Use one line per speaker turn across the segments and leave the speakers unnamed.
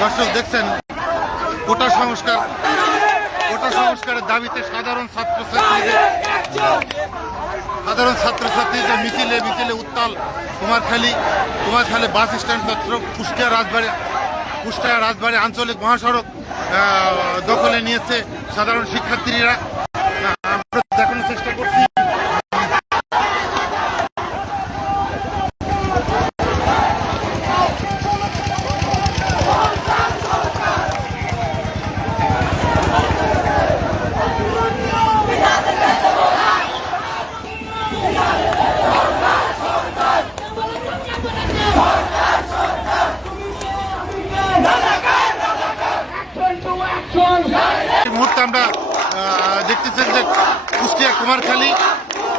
দর্শক দেখছেন, কোটা সংস্কার, কোটা সংস্কারের দাবিতে সাধারণ ছাত্রছাত্রীদের সাধারণ ছাত্রছাত্রীদের মিছিলে মিছিলে উত্তাল কুমারখালী কুমারখালী বাস স্ট্যান্ড ছাত্র কুষ্টিয়া রাজবাড়ি কুষ্টিয়া রাজবাড়ি আঞ্চলিক মহাসড়ক দখলে নিয়েছে সাধারণ শিক্ষার্থীরা আহ, আমরা দেখানোর চেষ্টা করছি এই আমরা দেখতেছেন যে কুষ্টিয়া কুমারখালী,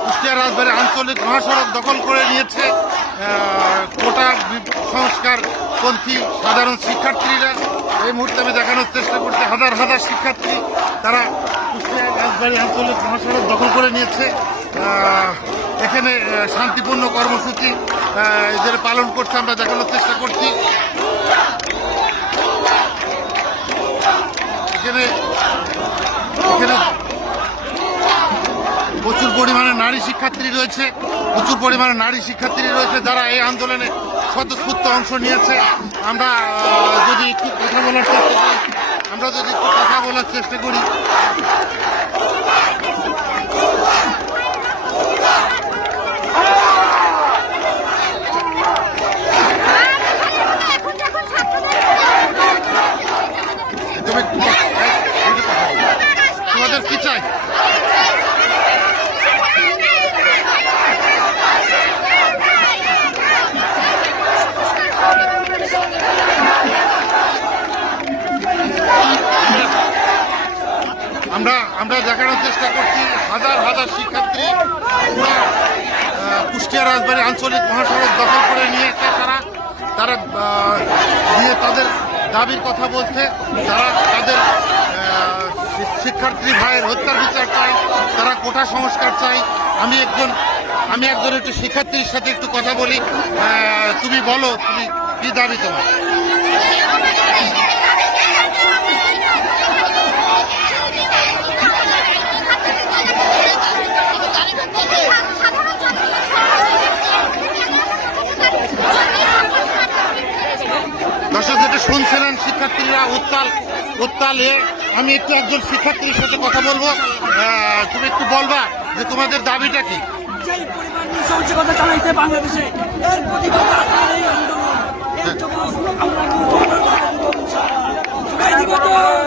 কুষ্টিয়া রাজবাড়ী আঞ্চলিক মহাসড়ক দখল করে নিয়েছে কোটা সংস্কার পন্থী সাধারণ শিক্ষার্থীরা। এই মুহূর্তে আমি দেখানোর চেষ্টা করছি, হাজার হাজার শিক্ষার্থী তারা কুষ্টিয়া রাজবাড়ী আঞ্চলিক মহাসড়ক দখল করে নিয়েছে। এখানে শান্তিপূর্ণ কর্মসূচি এদের পালন করছে, আমরা দেখানোর চেষ্টা করছি। এখানে এখানে প্রচুর পরিমাণে নারী শিক্ষার্থী রয়েছে প্রচুর পরিমাণে নারী শিক্ষার্থী রয়েছে যারা এই আন্দোলনে স্বতঃস্ফূর্ত অংশ নিয়েছে। আমরা যদি একটু কথা বলার চেষ্টা করি আমরা যদি একটু কথা বলার চেষ্টা করি। তুমি একটু কথা- এই, একটু কথা বলো। তোমাদের কি চাই আমরা আমরা দেখানোর চেষ্টা করছি হাজার হাজার শিক্ষার্থী পুরা, কুষ্টিয়া রাজবাড়ী আঞ্চলিক মহাসড়ক দখল করে নিয়েছে তারা। তারা দিয়ে তাদের দাবির কথা বলছে তারা তাদের শিক্ষার্থী ভাইয়ের হত্যার বিচার চায় তারা কোটা সংস্কার চাই আমি একজন আমি একজন একটু শিক্ষার্থীর সাথে একটু কথা বলি তুমি বলো তুমি কি দাবি তোমার? দর্শক যেটা শুনছিলেন, শিক্ষার্থীরা উত্তাল, উত্তালে আমি একটু একজন শিক্ষার্থীর সাথে কথা বলব। তুমি একটু বলবা যে তোমাদের দাবিটা কি?
আমরা